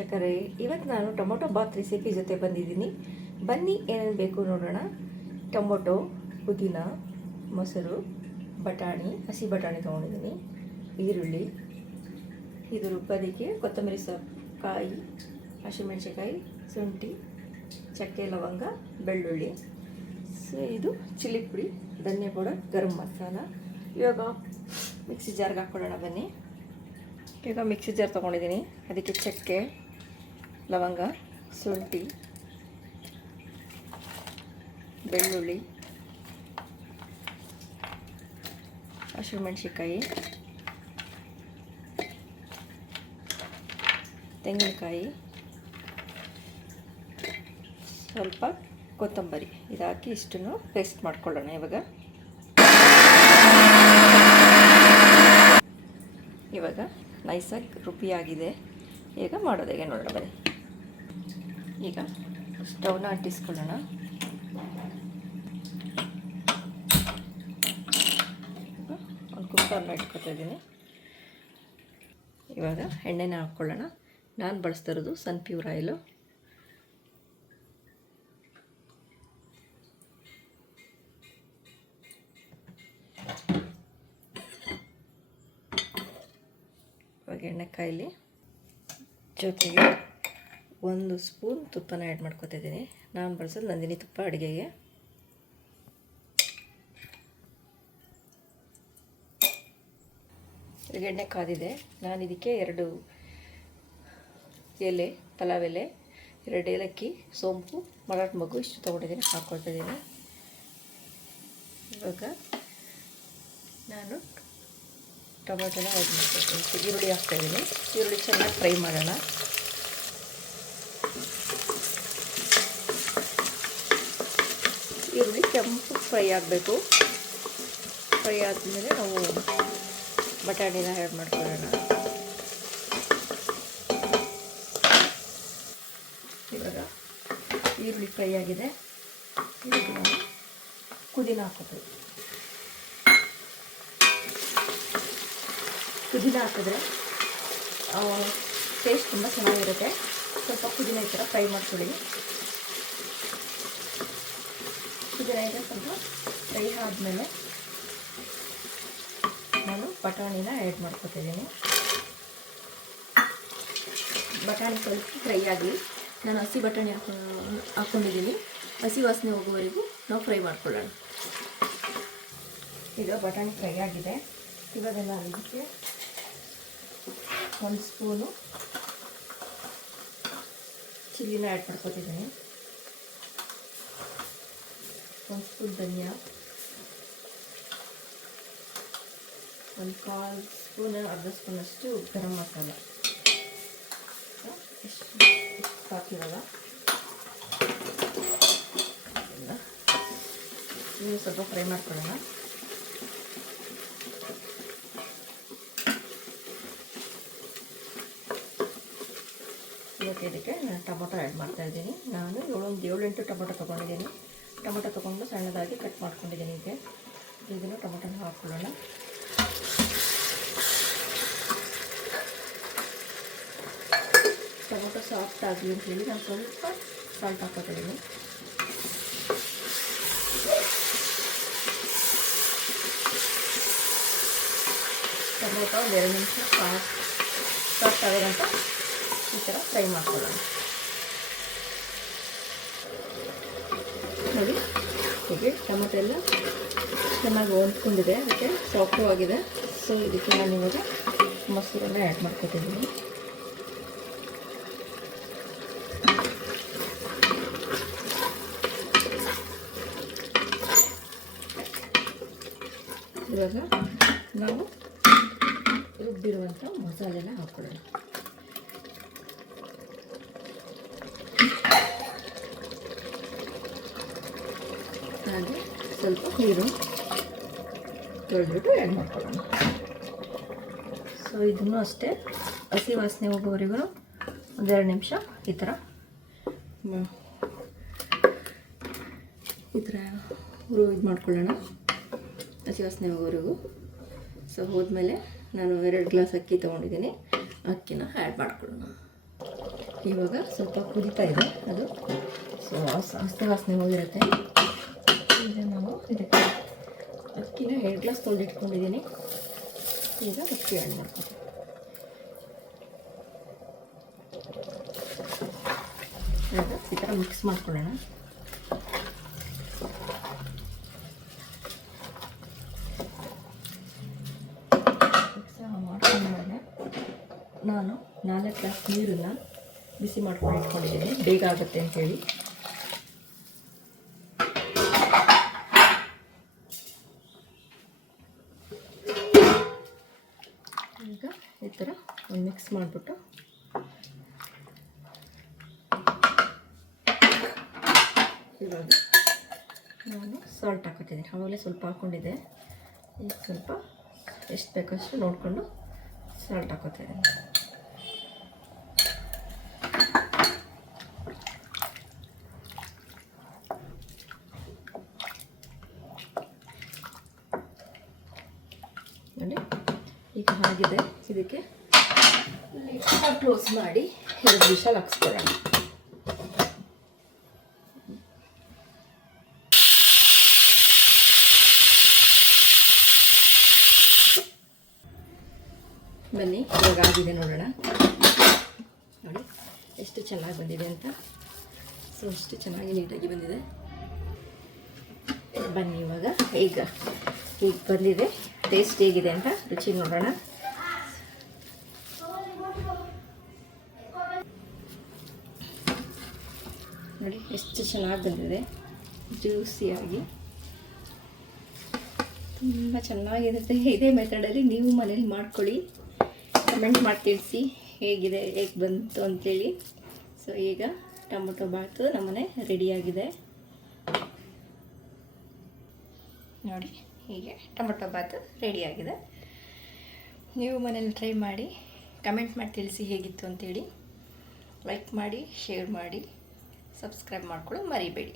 ವೀಕ್ಷಕರೇ, ಇವತ್ತು ನಾನು ಟೊಮೊಟೊ ಬಾತ್ ರೆಸಿಪಿ ಜೊತೆ ಬಂದಿದ್ದೀನಿ. ಬನ್ನಿ ಏನೇನು ಬೇಕು ನೋಡೋಣ. ಟೊಮೊಟೊ, ಪುದೀನ, ಮೊಸರು, ಬಟಾಣಿ, ಹಸಿ ಬಟಾಣಿ ತೊಗೊಂಡಿದ್ದೀನಿ, ಈರುಳ್ಳಿ, ಇದು ರುಬ್ಬೋದಕ್ಕೆ ಕೊತ್ತಂಬರಿ ಸೊಪ್ಪು, ಕಾಯಿ, ಹಸಿಮೆಣಸಿನ್ಕಾಯಿ, ಶುಂಠಿ, ಚಕ್ಕೆ, ಲವಂಗ, ಬೆಳ್ಳುಳ್ಳಿ, ಇದು ಚಿಲ್ಲಿ ಪುಡಿ, ಧನಿಯಾ ಪೌಡರ್, ಗರಂ ಮಸಾಲ. ಇವಾಗ ಮಿಕ್ಸಿ ಜಾರ್ಗೆ ಹಾಕ್ಕೊಳ್ಳೋಣ ಬನ್ನಿ. ಈಗ ಮಿಕ್ಸಿ ಜಾರ್ ತೊಗೊಂಡಿದ್ದೀನಿ, ಅದಕ್ಕೆ ಚಕ್ಕೆ, ಲವಂಗ, ಶುಂಠಿ, ಬೆಳ್ಳುಳ್ಳಿ, ಹಸಿಮೆಣಸಿನ್ಕಾಯಿ, ತೆಂಗಿನಕಾಯಿ, ಸ್ವಲ್ಪ ಕೊತ್ತಂಬರಿ ಇದಾಕಿ ಇಷ್ಟನ್ನು ಪೇಸ್ಟ್ ಮಾಡ್ಕೊಳ್ಳೋಣ. ಇವಾಗ ನೈಸಾಗಿ ರುಬ್ಬಿಯಾಗಿದೆ. ಈಗ ಮಾಡೋದು ಹೇಗೆ ನೋಡೋಣ ಬನ್ನಿ. ಈಗ ಸ್ಟವ್ನ ಅಂಟಿಸ್ಕೊಳ್ಳೋಣ. ಒಂದು ಕುಕ್ಕರ್ನ ಇಟ್ಕೊತಾ ಇದ್ದೀನಿ. ಇವಾಗ ಎಣ್ಣೆನ ಹಾಕ್ಕೊಳ್ಳೋಣ. ನಾನು ಬಳಸ್ತಾ ಇರೋದು ಸನ್ಪ್ಯೂರ್ ಆಯಿಲು. ಇವಾಗ ಎಣ್ಣೆ ಕಾಯಿಲಿ, ಜೊತೆಗೆ 1 ಸ್ಪೂನ್ ತುಪ್ಪನ ಆ್ಯಡ್ ಮಾಡ್ಕೊತಿದ್ದೀನಿ. ನಾನು ಬಳಸೋದು ನಂದಿನಿ ತುಪ್ಪ ಅಡುಗೆಗೆ. ಈಗ ಎಣ್ಣೆ ಕಾದಿದೆ. ನಾನು ಇದಕ್ಕೆ 2 ಎಲೆ, ಪಲಾವ್ ಎಲೆ, 2 ಏಲಕ್ಕಿ, ಸೋಂಪು, ಮರಾಠ ಮಗು ಇಷ್ಟು ತೊಗೊಂಡಿದ್ದೀನಿ, ಹಾಕ್ಕೊಳ್ತಿದ್ದೀನಿ. ಇವಾಗ ನಾನು ಟೊಮೆಟೊನ ಆ್ಯಡ್ ಮಾಡ್ಕೊಳ್ತೀನಿ. ಈರುಳ್ಳಿ ಹಾಕ್ತಾಯಿದ್ದೀನಿ. ಈರುಳ್ಳಿ ಚೆನ್ನಾಗಿ ಫ್ರೈ ಮಾಡೋಣ. ಈರುಳ್ಳಿ ಕೆಂಪು ಫ್ರೈ ಆಗಬೇಕು. ಫ್ರೈ ಆದಮೇಲೆ ನಾವು ಬಟಾಣಿನ ಆ್ಯಡ್ ಮಾಡ್ಕೊಳ್ಳೋಣ. ಇವಾಗ ಈರುಳ್ಳಿ ಫ್ರೈ ಆಗಿದೆ. ಇದಕ್ಕೆ ನಾವು ಪುದೀನ ಹಾಕ್ಕೊತೀವಿ. ಪುದೀನ ಹಾಕಿದ್ರೆ ಟೇಸ್ಟ್ ತುಂಬ ಚೆನ್ನಾಗಿರುತ್ತೆ. ಸ್ವಲ್ಪ ಪುದೀನ ಈ ಥರ ಫ್ರೈ ಮಾಡ್ಕೊಳ್ಳಿ. ಪುದೀನ ಈಗ ಸ್ವಲ್ಪ ಫ್ರೈ ಆದಮೇಲೆ ನಾನು ಬಟಾಣಿನ ಆ್ಯಡ್ ಮಾಡ್ಕೊತಿದ್ದೀನಿ. ಬಟಾಣಿ ಸ್ವಲ್ಪ ಫ್ರೈ ಆಗಲಿ. ನಾನು ಹಸಿ ಬಟಾಣಿ ಹಾಕ್ಕೊಂಡಿದ್ದೀನಿ. ಹಸಿ ವಾಸನೆ ಹೋಗುವವರೆಗೂ ನಾವು ಫ್ರೈ ಮಾಡ್ಕೊಳ್ಳೋಣ. ಈಗ ಬಟಾಣಿ ಫ್ರೈ ಆಗಿದೆ. ಇವಾಗ ನಾನು ಇದಕ್ಕೆ 1 ಸ್ಪೂನು ಚಿಲ್ಲಿನ ಆ್ಯಡ್ ಮಾಡ್ಕೊತಿದ್ದೀನಿ. 1 ಸ್ಪೂನ್ ಧನಿಯಾ, 1/4 ಸ್ಪೂನ್, ಅರ್ಧ ಸ್ಪೂನಷ್ಟು ಗರಂ ಮಸಾಲ ಎಷ್ಟು ಹಾಕಿರೋಲ್ಲ. ನೀವು ಸ್ವಲ್ಪ ಫ್ರೈ ಮಾಡ್ಕೊಳ್ಳೋಣ. ಇವತ್ತು ಇದಕ್ಕೆ ನಾನು ಟೊಮೊಟೊ ಆ್ಯಡ್ ಮಾಡ್ತಾಯಿದ್ದೀನಿ. ನಾನು 7-8 ಟೊಮೊಟೊ ತೊಗೊಂಡಿದ್ದೀನಿ. ಟೊಮೊಟೊ ತೊಗೊಂಡು ಸಣ್ಣದಾಗಿ ಕಟ್ ಮಾಡ್ಕೊಂಡಿದ್ದೀನಿ. ಇದನ್ನು ಟೊಮೊಟೊನ ಹಾಕ್ಕೊಳ್ಳೋಣ. ಟೊಮೊಟೊ ಸಾಫ್ಟ್ ಆಗಲಿ ಅಂತೇಳಿ ನಾನು ಸ್ವಲ್ಪ ಸಾಲ್ಟ್ ಹಾಕ್ಕೊತಿದ್ದೀನಿ. ಟೊಮೊಟೊ 2 ನಿಮಿಷ ಸಾಫ್ಟ್ ಆಗೋದಂತ ಈ ಥರ ಫ್ರೈ ಮಾಡ್ಕೊಳ್ಳೋಣ. ನೋಡಿ, ಹೀಗೆ ಟೊಮೆಟೊ ಎಲ್ಲ ಚೆನ್ನಾಗಿ ಹೊಂದ್ಕೊಂಡಿದೆ, ಅದಕ್ಕೆ ಸಾಫ್ಟು ಆಗಿದೆ. ಸೊ ಇದಕ್ಕೆ ನಾನು ಇವಾಗ ಮೊಸರನ್ನ ಆ್ಯಡ್ ಮಾಡ್ಕೊತಿದ್ದೀನಿ. ಇವಾಗ ನಾವು ರುಬ್ಬಿರುವಂಥ ಮಸಾಲೆನ ಹಾಕ್ಕೊಳ್ಳೋಣ. ಹಾಗೆ ಸ್ವಲ್ಪ ನೀರು ತೊಳೆದ್ಬಿಟ್ಟು ಆ್ಯಡ್ ಮಾಡ್ಕೊಳ್ಳೋಣ. ಸೊ ಇದನ್ನು ಅಷ್ಟೇ ಹಸಿ ವಾಸನೆ ಹೋಗೋವರೆಗೂ 1-2 ನಿಮಿಷ ಈ ಥರ ಇದು ಮಾಡ್ಕೊಳ್ಳೋಣ. ಹಸಿ ವಾಸನೆ ಹೋಗೋವರೆಗೂ. ಸೊ ಹೋದ್ಮೇಲೆ ನಾನು 2 ಗ್ಲಾಸ್ ಅಕ್ಕಿ ತೊಗೊಂಡಿದ್ದೀನಿ. ಅಕ್ಕಿನ ಆ್ಯಡ್ ಮಾಡ್ಕೊಳ್ಳೋಣ. ಇವಾಗ ಸ್ವಲ್ಪ ಕುದೀತಾ ಇದೆ ಅದು. ಸೊ ಹಸಿ ವಾಸನೆ ಹೋಗಿರುತ್ತೆ. ಈಗ ನಾವು ಇದಕ್ಕೆ ಅಕ್ಕಿನ 2 ಗ್ಲಾಸ್ ತೊಳೆದಿಟ್ಕೊಂಡಿದ್ದೀನಿ. ಈಗ ಅಕ್ಕಿ ಆ್ಯಡ್ ಮಾಡ್ಕೊತೀನಿ. ಇವಾಗ ಈ ಥರ ಮಿಕ್ಸ್ ಮಾಡ್ಕೊಳ್ಳೋಣ. ಮಿಕ್ಸ್ ಮಾಡ್ಕೊಂಡ್ಮೇಲೆ ನಾನು 4 ಗ್ಲಾಸ್ ನೀರನ್ನು ಬಿಸಿ ಮಾಡ್ಕೊಂಡು ಇಟ್ಕೊಂಡಿದ್ದೀನಿ, ಬೇಗ ಆಗುತ್ತೆ ಅಂಥೇಳಿ. ಈಗ ಈ ಥರ ಒಂದು ಮಿಕ್ಸ್ ಮಾಡಿಬಿಟ್ಟು ಇವಾಗ ನಾನು ಸಾಲ್ಟ್ ಹಾಕೋತಿದ್ದೀನಿ. ಆವಾಗಲೇ ಸ್ವಲ್ಪ ಹಾಕ್ಕೊಂಡಿದ್ದೆ, ಈಗ ಸ್ವಲ್ಪ ಎಷ್ಟು ಬೇಕಷ್ಟು ನೋಡಿಕೊಂಡು ಸಾಲ್ಟ್ ಹಾಕೋತಿದ್ದೀನಿ. ನೋಡಿ ಈಗ ಆಗಿದೆ. ಇದಕ್ಕೆ ಕ್ಲೋಸ್ ಮಾಡಿ 2 ವಿಷಲ್ ಹಾಕ್ಸ್ಕೊಳ್ಳೋಣ. ಬನ್ನಿ ಇವಾಗ ಆಗಿದೆ ನೋಡೋಣ. ನೋಡಿ ಎಷ್ಟು ಚೆನ್ನಾಗಿ ಬಂದಿದೆ ಅಂತ. ಸೊ ಅಷ್ಟು ಚೆನ್ನಾಗಿ ನೀಟಾಗಿ ಬಂದಿದೆ. ಬನ್ನಿ ಇವಾಗ ಈಗ ಬಂದಿದೆ, ಟೇಸ್ಟ್ ಹೇಗಿದೆ ಅಂತ ರುಚಿ ನೋಡೋಣ. ನೋಡಿ ಎಷ್ಟು ಚೆನ್ನಾಗಿ ಬಂದಿದೆ, ಜ್ಯೂಸಿಯಾಗಿ ತುಂಬ ಚೆನ್ನಾಗಿರುತ್ತೆ. ಇದೇ ಮೆಥಡಲ್ಲಿ ನೀವು ಮನೇಲಿ ಮಾಡ್ಕೊಳ್ಳಿ, ಕಮೆಂಟ್ ಮಾಡಿ ತಿಳಿಸಿ ಹೇಗಿದೆ, ಹೇಗೆ ಬಂತು ಅಂತೇಳಿ. ಸೊ ಈಗ ಟೊಮೊಟೊ ಬಾತು ನಮ್ಮನೆ ರೆಡಿಯಾಗಿದೆ. ನೋಡಿ ಹೀಗೆ ಟೊಮೊಟೊ ಬಾತು ರೆಡಿಯಾಗಿದೆ. ನೀವು ಮನೇಲಿ ಟ್ರೈ ಮಾಡಿ ಕಮೆಂಟ್ ಮಾಡಿ ತಿಳಿಸಿ ಹೇಗಿತ್ತು ಅಂತೇಳಿ. ಲೈಕ್ ಮಾಡಿ, ಶೇರ್ ಮಾಡಿ, ಸಬ್ಸ್ಕ್ರೈಬ್ ಮಾಡ್ಕೊಳ್ಳೋ ಮರಿಬೇಡಿ.